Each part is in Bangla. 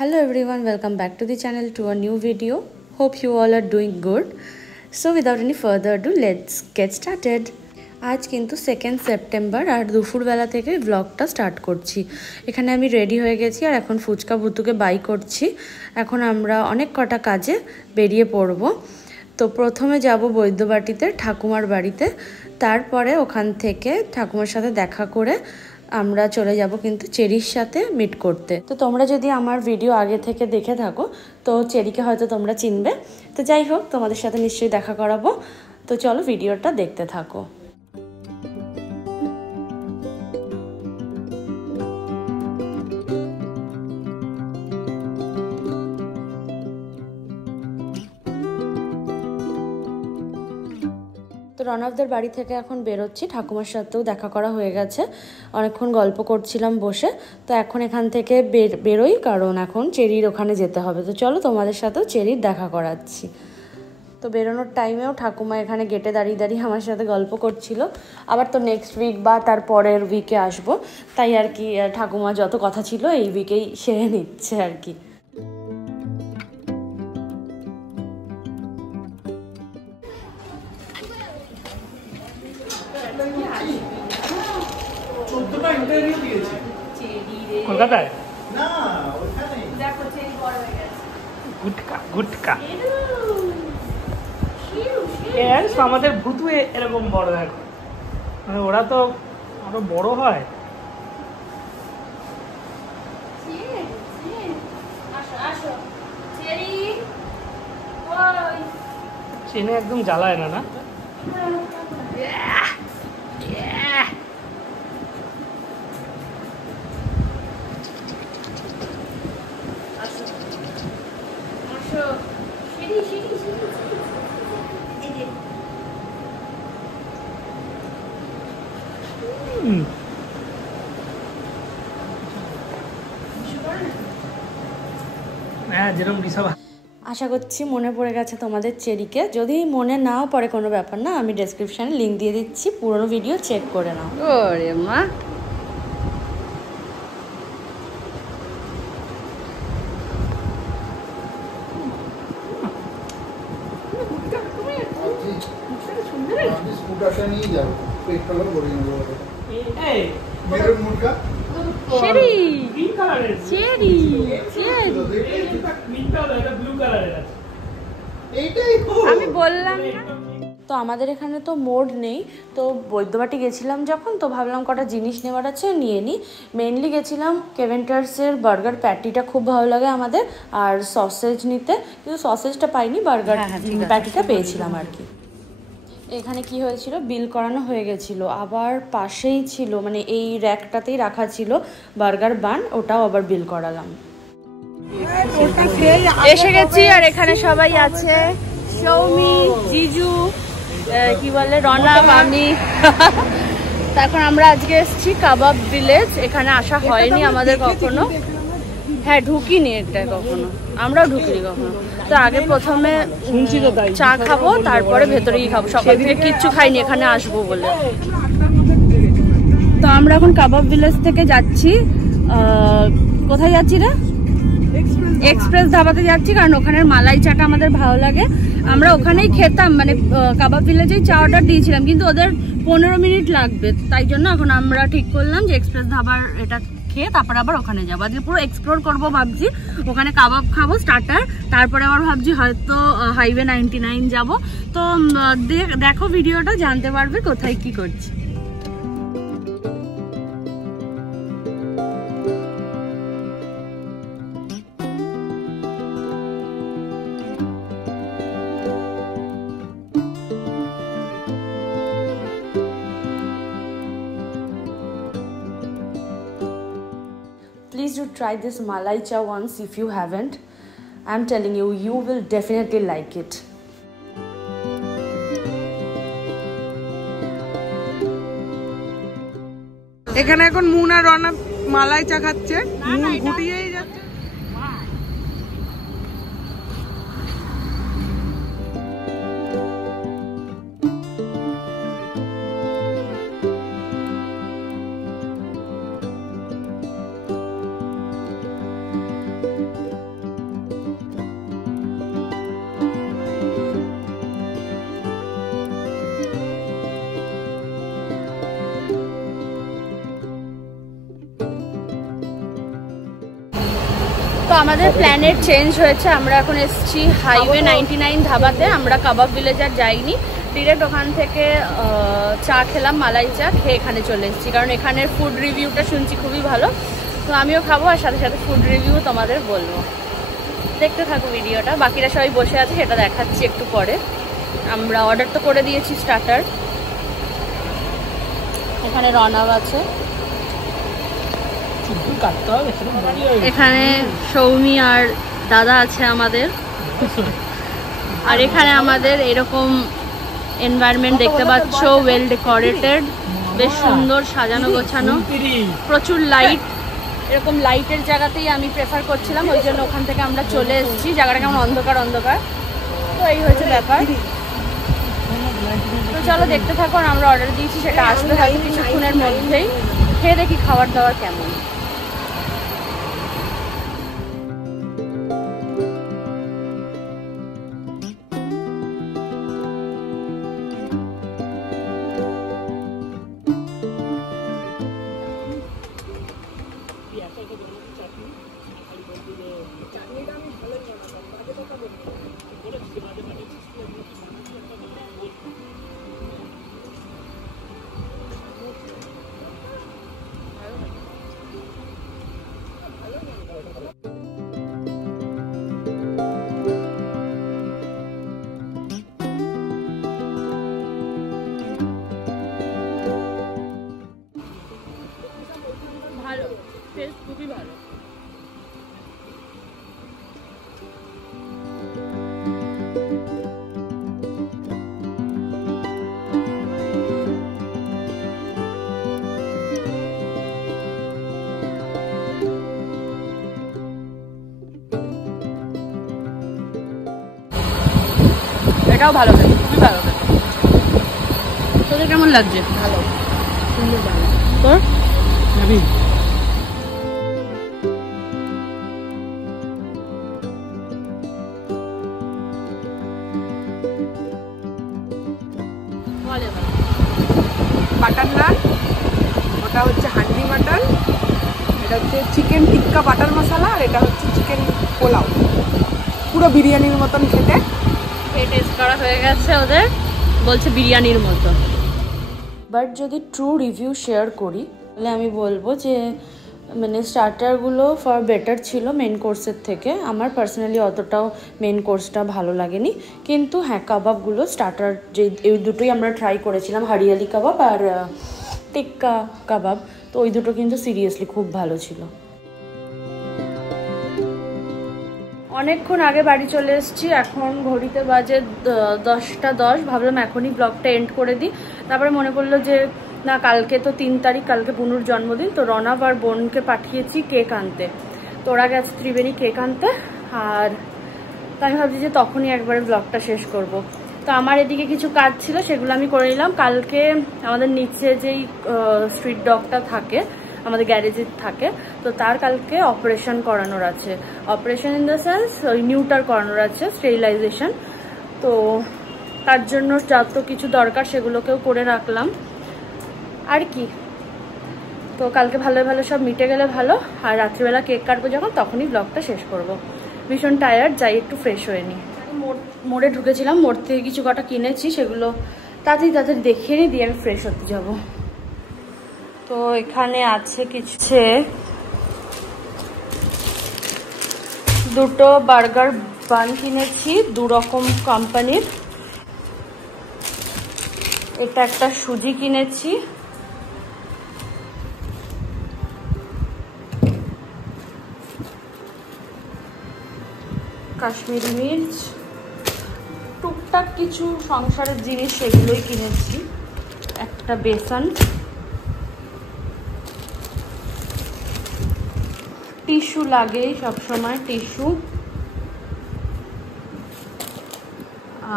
Hello everyone, welcome back to the channel to a new video. Hope you all are doing good. So without any further ado, let's get started. आज किन्तु 2 সেপ্টেম্বর আর দুপুরবেলা থেকে ব্লগটা স্টার্ট করছি। এখানে আমি রেডি হয়ে গেছি আর এখন ফুচকা ভুতুকে বাই করছি। এখন আমরা অনেক কটা কাজে বেরিয়ে পড়ব। তো প্রথমে যাব বৈদ্যবাটিতে ঠাকুমার বাড়িতে, তারপরে ওখান থেকে ঠাকুমার সাথে দেখা করে আমরা চলে যাব কিন্তু চেরির সাথে মিট করতে। তো তোমরা যদি আমার ভিডিও আগে থেকে দেখে থাকো তো চেরিকে হয়তো তোমরা চিনবে। তো যাই হোক, তোমাদের সাথে নিশ্চয়ই দেখা করাবো। তো চলো ভিডিওটা দেখতে থাকো। তো রণবদের বাড়ি থেকে এখন বেরোচ্ছি, ঠাকুমার সাথেও দেখা করা হয়ে গেছে, অনেকক্ষণ গল্প করছিলাম বসে। তো এখন এখান থেকে বেরোই, কারণ এখন চেরির ওখানে যেতে হবে। তো চলো তোমাদের সাথেও চেরির দেখা করাচ্ছি। তো বেরোনোর টাইমেও ঠাকুমা এখানে গেটে দাঁড়িয়ে দাঁড়িয়ে আমার সাথে গল্প করছিল। আবার তো নেক্সট উইক বা তার পরের উইকে আসবো, তাই আর কি ঠাকুমা যত কথা ছিল এই উইকেই সেরে নিচ্ছে আর কি। কলকাতায় না, ওখানে দেখো চেরি বড় হয়ে গেছে। গুটকা গুটকা এর আমাদের ভূতু এরকম বড় দেখো, মানে ওরা তো আরো বড় হয়। চেনে একদম জ্বালায় না না। আশা করছি মনে পড়ে গেছে তোমাদের চেরিকে। যদি মনে নাও পড়ে কোনো ব্যাপার না, আমি ডেসক্রিপশানে লিঙ্ক দিয়ে দিচ্ছি, পুরোনো ভিডিও চেক করে নাও। ওরে মা, আমি বললাম না। তো আমাদের এখানে তো মোড নেই, তো বৈদ্যবাটি গেছিলাম যখন, তো ভাবলাম কটা জিনিস নেওয়ার আছে নিয়ে নিই। মেনলি গেছিলাম কেভেন্টার্সের বার্গার প্যাটিটা খুব ভালো লাগে আমাদের, আর সসেজ নিতে, কিন্তু সসেজটা পাইনি, বার্গার প্যাটিটা পেয়েছিলাম আর কি। এখানে কি হয়েছিল, বিল করানো হয়ে গেছিলো, আবার পাশেই ছিল মানে এই র্যাকটাতেই রাখা ছিল বার্গার বান, ওটাও আবার বিল করালাম। এসে গেছি আর এখানে সবাই আছে, সৌমি, জিজু, কি বলে রনা, মামি। তারপর আমরা আজকে এসেছি কাবাব ভিলেজ, এখানে আসা হয়নি আমাদের কখনো। হ্যাঁ, ঢুকিনি এটা কখনো, আমরাও ঢুকিনি কখনো। তো আগে প্রথমে চা খাবো, তারপরে ভেতরেই খাবো, সকাল থেকে কিচ্ছু খাইনি এখানে আসবো বলে। তো আমরা এখন কাবাব ভিলেজ থেকে যাচ্ছি, কোথায় যাচ্ছি রে? এক্সপ্রেস ধাবাতে যাচ্ছি, কারণ ওখানের মালাই চাটা আমাদের ভালো লাগে। আমরা ওখানেই খেতাম, মানে কাবাব ভিলেজেই চা অর্ডার দিয়েছিলাম, কিন্তু ওদের 15 মিনিট লাগবে, তাই জন্য এখন আমরা ঠিক করলাম যে এক্সপ্রেস ধাবার এটা খেয়ে তারপরে আবার ওখানে যাবো। আজকে পুরো এক্সপ্লোর করবো ভাবছি, ওখানে কাবাব খাবো স্টার্টার, তারপরে আবার ভাবছি হয়তো হাইওয়ে 99 যাবো। তো দেখো ভিডিওটা, জানতে পারবে কোথায় কি করছি। Please do try this malai cha once if you haven't. I'm telling you, you will definitely like it. এখানে এখন মুন আর রনা মালাই চা খাচ্ছে, মুন গুটিয়েই যাচ্ছে। তো আমাদের প্ল্যানের চেঞ্জ হয়েছে, আমরা এখন এসেছি হাইওয়ে 99 ধাবাতে। আমরা কাবাব ভিলেজ আর যাইনি, ডিরেক্ট ওখান থেকে চা খেলাম, মালাই চা খেয়ে এখানে চলে এসেছি, কারণ এখানের ফুড রিভিউটা শুনছি খুবই ভালো। তো আমিও খাবো আর সাথে সাথে ফুড রিভিউ তোমাদের বলবো। দেখতে থাকো ভিডিওটা, বাকিরা সবাই বসে আছে সেটা দেখাচ্ছি একটু পরে। আমরা অর্ডার তো করে দিয়েছি স্টার্টার, এখানে রনাব আছে, এখানে সৌমি আর দাদা আছে আমাদের, আর এখানে আমাদের এরকম এনভায়রনমেন্ট দেখতে পাচ্ছ, ওয়েল ডেকোরেটেড, বেশ সুন্দর সাজানো গোছানো, প্রচুর লাইট। এরকম লাইটের জায়গাতেই আমি প্রেফার করছিলাম, ওই জন্য ওখান থেকে আমরা চলে এসেছি। জায়গাটা কেমন অন্ধকার অন্ধকার, তো এই হয়েছে ব্যাপার। তো চলো দেখতে থাকো, আমরা অর্ডার দিয়েছি, সেটা আসবে হয়তো কিছুক্ষণের মধ্যেই। খেয়ে দেখি খাবার দাবার কেমন। ভালো, টেস্ট খুবই ভালো। এটাও ভালো খেতে, খুবই ভালো খেতে। তোদের কেমন লাগছে? ভালো, সুন্দর, ভালো। তোর বাটার নান, ওটা হচ্ছে হান্ডি মাটন, এটা হচ্ছে চিকেন টিক্কা বাটার মশলা, আর এটা হচ্ছে চিকেন পোলাও, পুরো বিরিয়ানির মতন খেতে। টেস্ট করা হয়ে গেছে ওদের, বলছে বিরিয়ানির মতো। বাট যদি ট্রু রিভিউ শেয়ার করি তাহলে আমি বলবো যে মানে স্টার্টারগুলো ফর বেটার ছিল মেন কোর্সের থেকে। আমার পার্সোনালি অতটাও মেন কোর্সটা ভালো লাগেনি, কিন্তু হ্যাঁ কাবাবগুলো স্টার্টার যে এই দুটোই আমরা ট্রাই করেছিলাম, হরিয়ালি কাবাব আর টিক্কা কাবাব, তো ওই দুটো কিন্তু সিরিয়াসলি খুব ভালো ছিল। অনেকক্ষণ আগে বাড়ি চলে এসেছি, এখন ঘড়িতে বাজে 10টা 10। ভাবলাম এখনই ব্লগটা এন্ড করে দিই, তারপরে মনে পড়লো যে না, কালকে তো 3 তারিখ, কালকে বুনুর জন্মদিন, তো রনাব আর বোনকে পাঠিয়েছি কেক আনতে, তো ওরা গেছে ত্রিবেণী কেক আনতে, আর আমি ভাবছি যে তখনই একবারে ব্লগটা শেষ করব। তো আমার এদিকে কিছু কাজ ছিল, সেগুলো আমি করে নিলাম। কালকে আমাদের নিচে যেই স্ট্রিট ডগটা থাকে, আমাদের গ্যারেজে থাকে, তো তার কালকে অপারেশন করানোর আছে, অপারেশন ইন দ্য সেন্স ওই নিউটার করানোর আছে, স্টেরিলাইজেশন। তো তার জন্য যত কিছু দরকার সেগুলোকেও করে রাখলাম আর কি। তো কালকে ভালো ভালো সব মিটে গেলে ভালো, আর রাত্রিবেলা কেক কাটবো যখন, তখনই ব্লগটা শেষ করব। ভীষণ টায়ার্ড, যাই একটু ফ্রেশ হয়ে নিই। মোড়ে ঢুকেছিলাম, মোড় থেকে কিছু কটা কিনেছি, সেগুলো তাড়াতাড়ি দেখিয়ে নিই, দিয়ে আমি ফ্রেশ হতে যাব। তো এখানে আছে কিছু, দুটো বার্গার বান কিনেছি 2 রকম কোম্পানির, এটা একটা সুজি কিনেছি, কাশ্মীরি মির্চ, টুকটাক কিছু সংসারের জিনিস সেগুলোই কিনেছি, একটা বেসন, টিস্যু লাগে সবসময়, টিস্যু,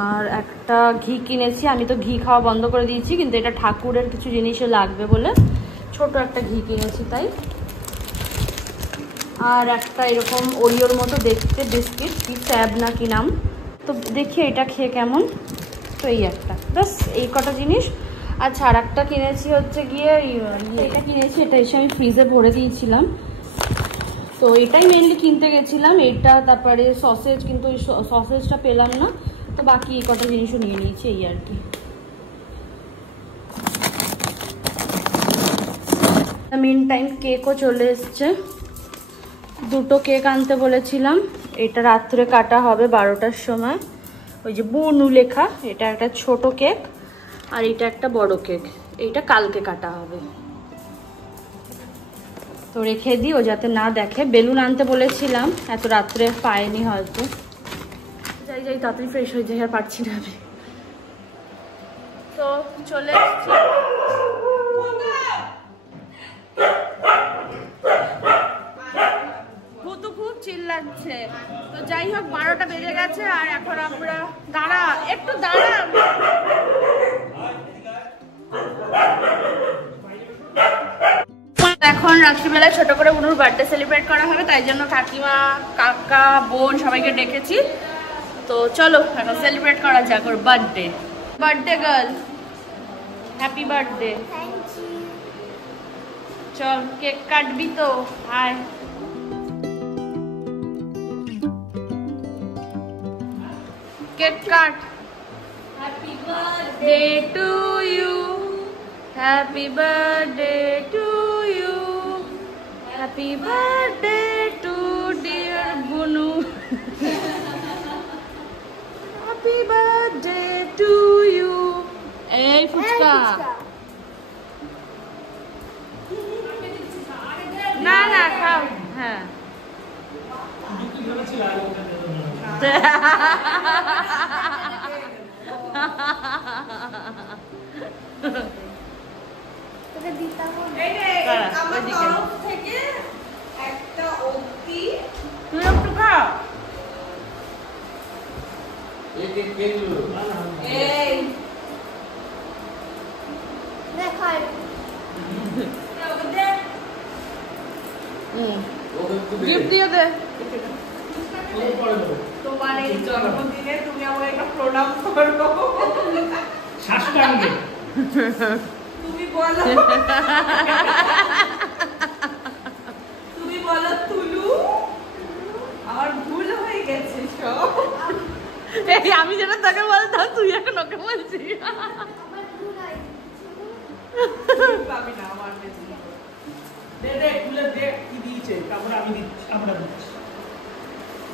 আর একটা ঘি কিনেছি। আমি তো ঘি খাওয়া বন্ধ করে দিয়েছি, কিন্তু এটা ঠাকুরের কিছু জিনিসে লাগবে বলে ছোট একটা ঘি কিনেছি তাই। আর একটা এরকম ওরিওর মতো দেখতে বিস্কিট, কি স্যাব না কি নাম, তো দেখি এটা খেয়ে কেমন। তো এই একটা, ব্যাস এই কটা জিনিস। আচ্ছা, আর একটা কিনেছি হচ্ছে গিয়ে এটা কিনেছি, এটা এসে আমি ফ্রিজে ভরে দিয়েছিলাম, তো তো এটাই মেনলি কিনতে গেছিলাম, এটা তারপরে সসেজ, কিন্তু ওই সসেজটা পেলাম না, তো বাকি কটা জিনিসও নিয়ে নিয়েছি এই আর কি। মিন টাইম কেকও চলে এসছে, 2টো কেক আনতে বলেছিলাম। এটা রাত্রে কাটা হবে 12টার সময়, ওই যে বুনু লেখা, এটা একটা ছোট কেক আর এটা একটা বড় কেক, এইটা কালকে কাটা হবে। তো রেখে দিই ও যাতে না দেখে। বেলুন আনতে বলেছিলাম, এত রাত্রে পায়নি হয়তো। যাই যাই তাড়াতাড়ি ফ্রেশ হয়ে যাই, আর পারছি না আমি। তো চলে এসছি, ভূতু খুব চিল্লাচ্ছে। তো যাই হোক 12টা বেজে গেছে, আর এখন আমরা একটু দাঁড়া। এখন রাত্রিবেলায় ছোট করে বুনুর বার্থডে সেলিব্রেট করা হবে, তাই জন্য কাকিমা, কাকা, বোন সবাইকে ডেকেছি। তো চলো এখন সেলিব্রেট করা যাক ওর birthday. Birthday girl, happy birthday. চল কেক কাটবি তো, আয়। কেক কাট। Happy birthday to you, happy birthday to you, happy birthday to dear Bunu, happy birthday to you. এই ফুচকা না না খাও। হ্যাঁ গিফট দিয়ে দে। তোমার এই জন্মদিনে তুমি আমাকে একটা প্রণাম করো। শাশুড়ি তুমি বলো, তুমি বলো তুলু, আমার ভুল হয়ে গেছে সব। এই আমি যেটা তাকে বলতাম তুই এখন ওকে বলছিস। পাবি না আমার দে দে খুলে দে কি দিয়েছে, তারপরে আমি দিচ্ছি, আমরা দিচ্ছি।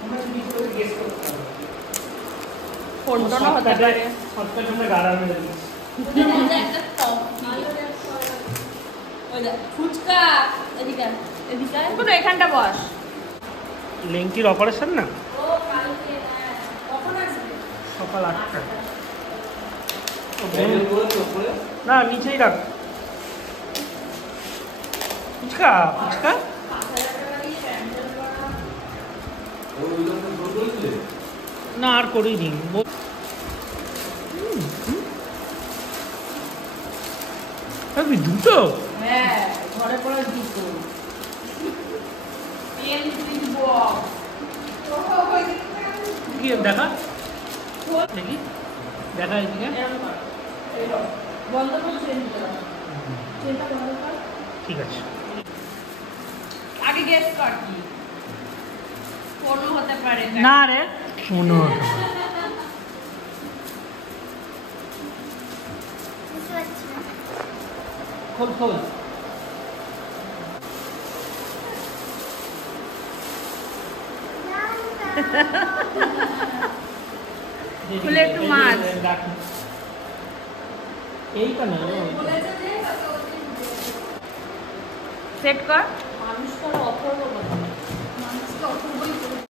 আমরা যদি কিছু গেস করতে পারি, ফোনটা না হতে পারে। সবটা আমরা গাড়া মেরে দিচ্ছি। ফুচকা এদিকে এদিকে, কোনো এখানটা বস। লেংটির অপারেশন না, সকাল 8টা। না নিচেই রাখ। ফুচকা ফুচকা না আর করিনি। দুটো হ্যাঁ ঘরে পড়ে দুটো দেখা দেখি, দেখা এদিকে বন্ধ করছে। ঠিক আছে। আগে গেস কর কি কোনো হতে পারে না রে মনে হয় খোল খোল। খুলে একটু মাছ। এইটা না সেট কর। মানুষটা অপূর্ব